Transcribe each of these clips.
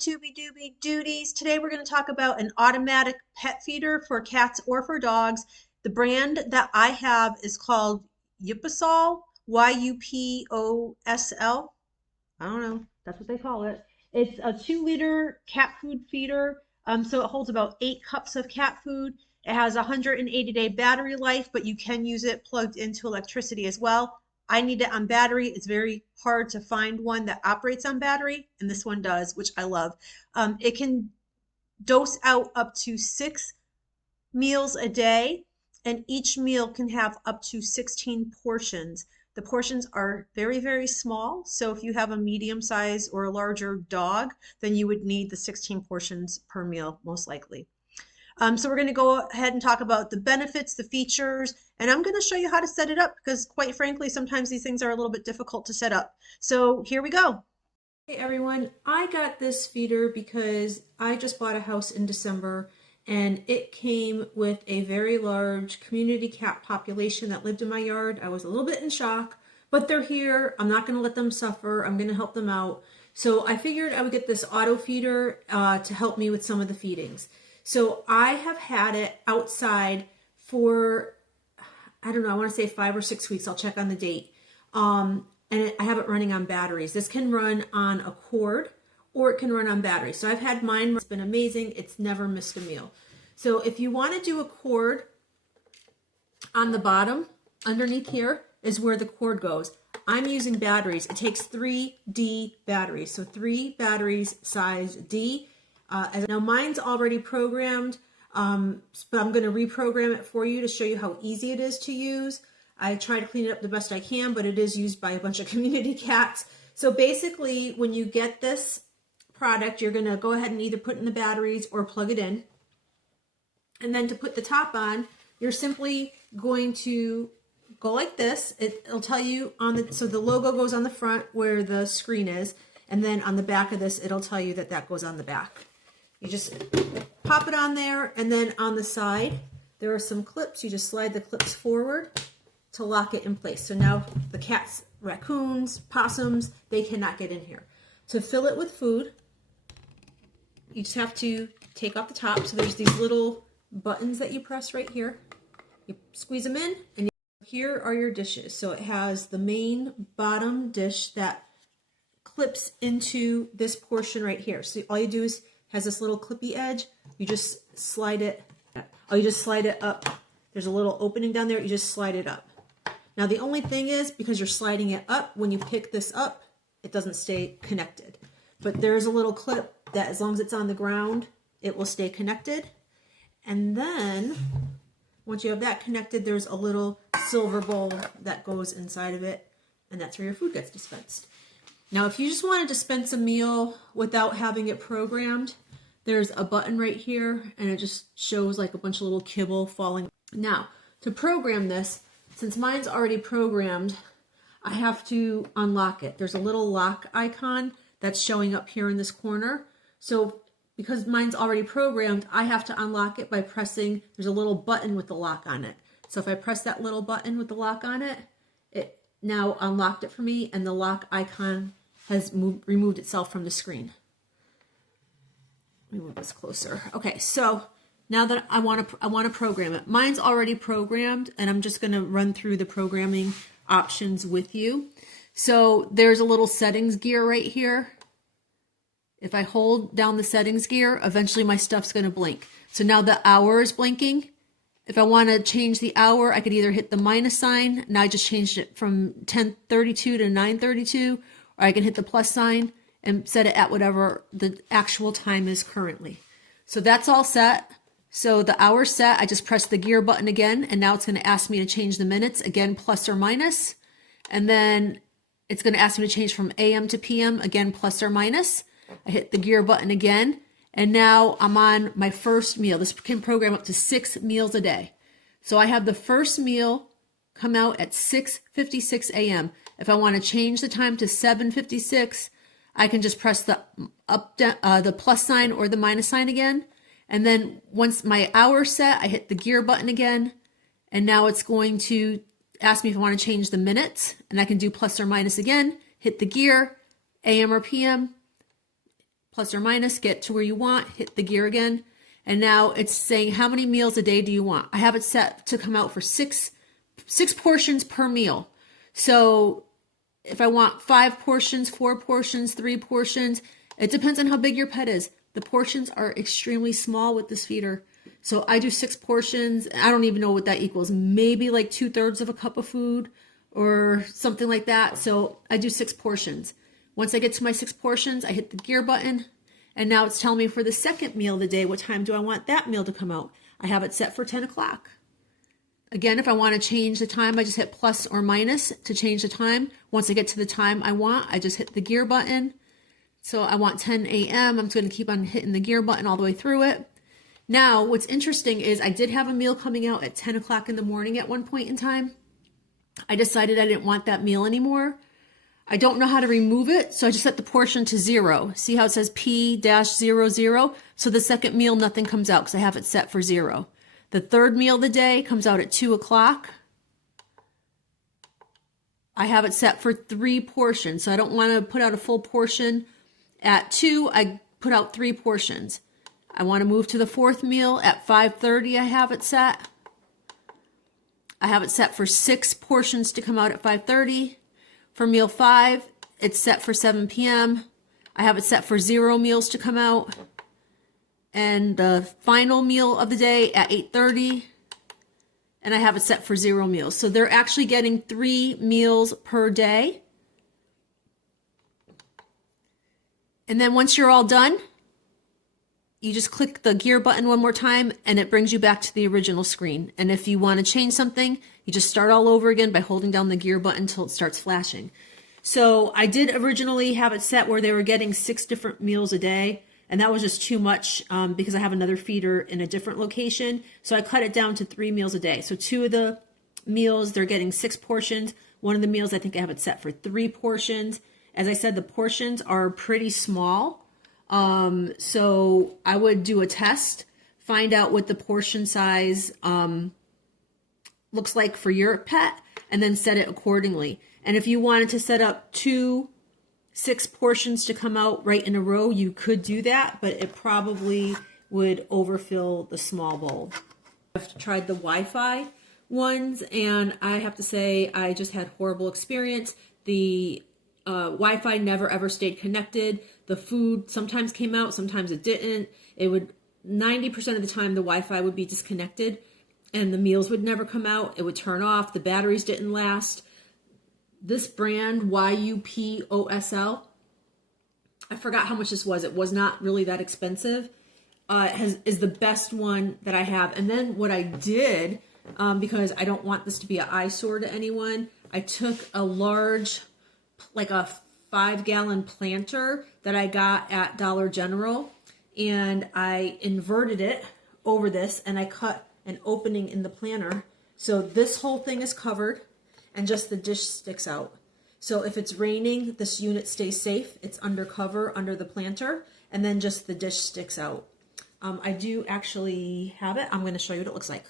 Tooby Dooby Duties. Today we're going to talk about an automatic pet feeder for cats or for dogs. The brand that I have is called Yuposl, Yuposl. I don't know. That's what they call it. It's a 2-liter cat food feeder. So it holds about 8 cups of cat food. It has a 180-day battery life, but you can use it plugged into electricity as well. I need it on battery. It's very hard to find one that operates on battery, and this one does, which I love. It can dose out up to 6 meals a day, and each meal can have up to 16 portions. The portions are very, very small. So if you have a medium size or a larger dog, then you would need the 16 portions per meal, most likely. So we're going to go ahead and talk about the benefits, the features, and I'm going to show you how to set it up because quite frankly, sometimes these things are a little bit difficult to set up. So here we go. Hey everyone, I got this feeder because I just bought a house in December and it came with a very large community cat population that lived in my yard. I was a little bit in shock, but they're here. I'm not going to let them suffer. I'm going to help them out. So I figured I would get this auto feeder to help me with some of the feedings. So I have had it outside for, I don't know, I want to say 5 or 6 weeks. I'll check on the date. And I have it running on batteries. This can run on a cord or it can run on batteries. So I've had mine. It's been amazing. It's never missed a meal. So if you want to do a cord, on the bottom, underneath here is where the cord goes. I'm using batteries. It takes 3D batteries. So 3 batteries size D. Now mine's already programmed, but I'm going to reprogram it for you to show you how easy it is to use. I try to clean it up the best I can, but it is used by a bunch of community cats. So basically, when you get this product, you're going to go ahead and either put in the batteries or plug it in. And then to put the top on, you're simply going to go like this. It'll tell you on the, so the logo goes on the front where the screen is, and then on the back of this, it'll tell you that that goes on the back. You just pop it on there, and then on the side, there are some clips. You just slide the clips forward to lock it in place. So now the cats, raccoons, possums, they cannot get in here. To fill it with food, you just have to take off the top. So there's these little buttons that you press right here. You squeeze them in, and here are your dishes. So it has the main bottom dish that clips into this portion right here. So all you do is has this little clippy edge. You just slide it. Oh, you just slide it up. There's a little opening down there. You just slide it up. Now the only thing is, because you're sliding it up, when you pick this up, it doesn't stay connected. But there's a little clip that as long as it's on the ground, it will stay connected. And then once you have that connected, there's a little silver bowl that goes inside of it, and that's where your food gets dispensed. Now, if you just want to dispense a meal without having it programmed, there's a button right here, and it just shows like a bunch of little kibble falling. Now, to program this, since mine's already programmed, I have to unlock it. There's a little lock icon that's showing up here in this corner. So because mine's already programmed, I have to unlock it by pressing, there's a little button with the lock on it. So if I press that little button with the lock on it, it now unlocked it for me, and the lock icon has removed itself from the screen. Let me move this closer. Okay, so now that I want to program it. Mine's already programmed, and I'm just going to run through the programming options with you. So there's a little settings gear right here. If I hold down the settings gear, eventually my stuff's going to blink. So now the hour is blinking. If I want to change the hour, I could either hit the minus sign. Now I just changed it from 10:32 to 9:32, or I can hit the plus sign and set it at whatever the actual time is currently. So that's all set. So the hour's set. I just press the gear button again, and now it's going to ask me to change the minutes, again, plus or minus. And then it's going to ask me to change from AM to PM, again, plus or minus. I hit the gear button again, and now I'm on my first meal. This can program up to 6 meals a day. So I have the first meal come out at 6:56 a.m. If I want to change the time to 7:56, I can just press the the plus sign or the minus sign again. And then once my hour's set, I hit the gear button again, and now it's going to ask me if I want to change the minutes, and I can do plus or minus again, hit the gear, AM or PM, plus or minus, get to where you want, hit the gear again. And now it's saying how many meals a day do you want? I have it set to come out for six portions per meal. So if I want 5 portions, 4 portions, 3 portions, it depends on how big your pet is. The portions are extremely small with this feeder. So I do 6 portions. I don't even know what that equals. Maybe like 2/3 of a cup of food or something like that. So I do 6 portions. Once I get to my 6 portions, I hit the gear button. And now it's telling me for the second meal of the day, what time do I want that meal to come out? I have it set for 10 o'clock. Again, if I want to change the time, I just hit plus or minus to change the time. Once I get to the time I want, I just hit the gear button. So I want 10 a.m. I'm just going to keep on hitting the gear button all the way through it. Now, what's interesting is I did have a meal coming out at 10 o'clock in the morning at one point in time. I decided I didn't want that meal anymore. I don't know how to remove it, so I just set the portion to 0. See how it says P-00? So the second meal, nothing comes out because I have it set for 0. The third meal of the day comes out at 2 o'clock. I have it set for 3 portions, so I don't want to put out a full portion at 2. I put out 3 portions. I want to move to the fourth meal at 5:30. I have it set. I have it set for 6 portions to come out at 5:30. For meal 5, it's set for 7 p.m. I have it set for 0 meals to come out. And the final meal of the day at 8:30. And I have it set for 0 meals. So they're actually getting 3 meals per day. And then once you're all done, you just click the gear button one more time and it brings you back to the original screen. And if you want to change something, you just start all over again by holding down the gear button until it starts flashing. So I did originally have it set where they were getting 6 different meals a day. And that was just too much because I have another feeder in a different location. So I cut it down to 3 meals a day. So 2 of the meals, they're getting 6 portions. One of the meals, I think I have it set for 3 portions. As I said, the portions are pretty small. So I would do a test, find out what the portion size looks like for your pet, and then set it accordingly. And if you wanted to set up 6 portions to come out right in a row, you could do that, but it probably would overfill the small bowl. I've tried the Wi-Fi ones, and I have to say I just had horrible experience. The Wi-Fi never ever stayed connected. The food sometimes came out, sometimes it didn't. It would 90% of the time the Wi-Fi would be disconnected, and the meals would never come out. It would turn off. The batteries didn't last. This brand, Yuposl, I forgot how much this was. It was not really that expensive. Is the best one that I have. And then what I did, because I don't want this to be an eyesore to anyone, I took a large, like a 5-gallon planter that I got at Dollar General, and I inverted it over this, and I cut an opening in the planter. So this whole thing is covered, and just the dish sticks out. So if it's raining, this unit stays safe. It's under cover, under the planter, and then just the dish sticks out. I do actually have it. I'm going to show you what it looks like.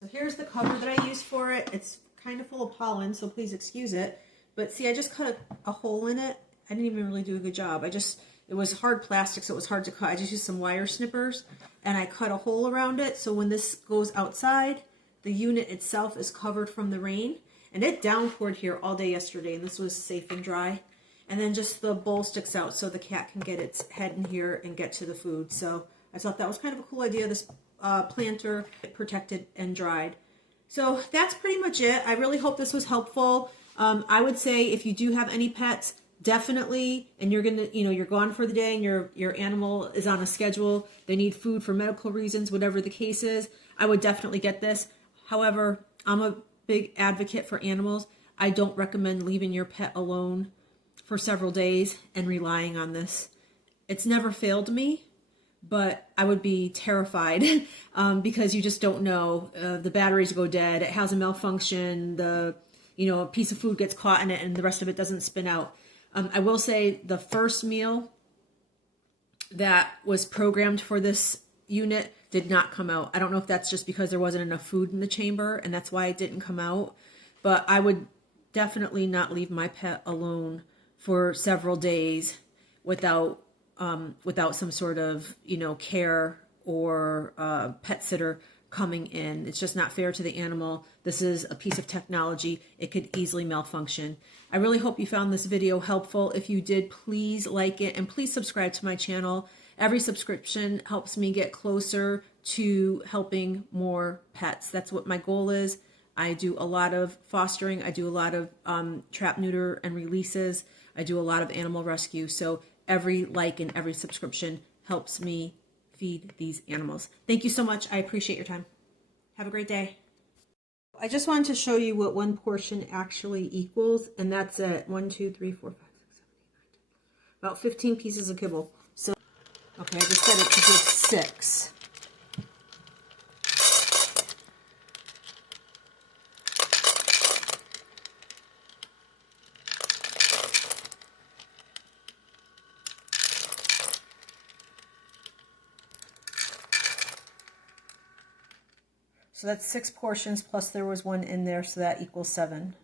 So here's the cover that I use for it. It's kind of full of pollen, so please excuse it. But see, I just cut a hole in it. I didn't even really do a good job. It was hard plastic, so it was hard to cut. I just used some wire snippers, and I cut a hole around it. So when this goes outside, the unit itself is covered from the rain. And it downpoured here all day yesterday, and this was safe and dry. And then just the bowl sticks out so the cat can get its head in here and get to the food. So I thought that was kind of a cool idea, this planter, protected and dried. So that's pretty much it. I really hope this was helpful. I would say if you do have any pets, definitely, and you're you're gone for the day and your animal is on a schedule, they need food for medical reasons, whatever the case is, I would definitely get this. However, I'm a big advocate for animals. I don't recommend leaving your pet alone for several days and relying on this. It's never failed me, but I would be terrified because you just don't know. The batteries go dead. It has a malfunction. A piece of food gets caught in it and the rest of it doesn't spin out. I will say the first meal that was programmed for this unit did not come out. I don't know if that's just because there wasn't enough food in the chamber and that's why it didn't come out. But I would definitely not leave my pet alone for several days without without some sort of, care or pet sitter coming in. It's just not fair to the animal. This is a piece of technology. It could easily malfunction. I really hope you found this video helpful. If you did, please like it and please subscribe to my channel. Every subscription helps me get closer to helping more pets. That's what my goal is. I do a lot of fostering. I do a lot of trap, neuter, and releases. I do a lot of animal rescue. So every like and every subscription helps me feed these animals. Thank you so much. I appreciate your time. Have a great day. I just wanted to show you what one portion actually equals, and that's at 1, 2, 3, 4, 5, 6, 7, 8, 9, 10. About 15 pieces of kibble. So, okay, I just set it to give 6. So that's 6 portions, plus there was one in there, so that equals 7.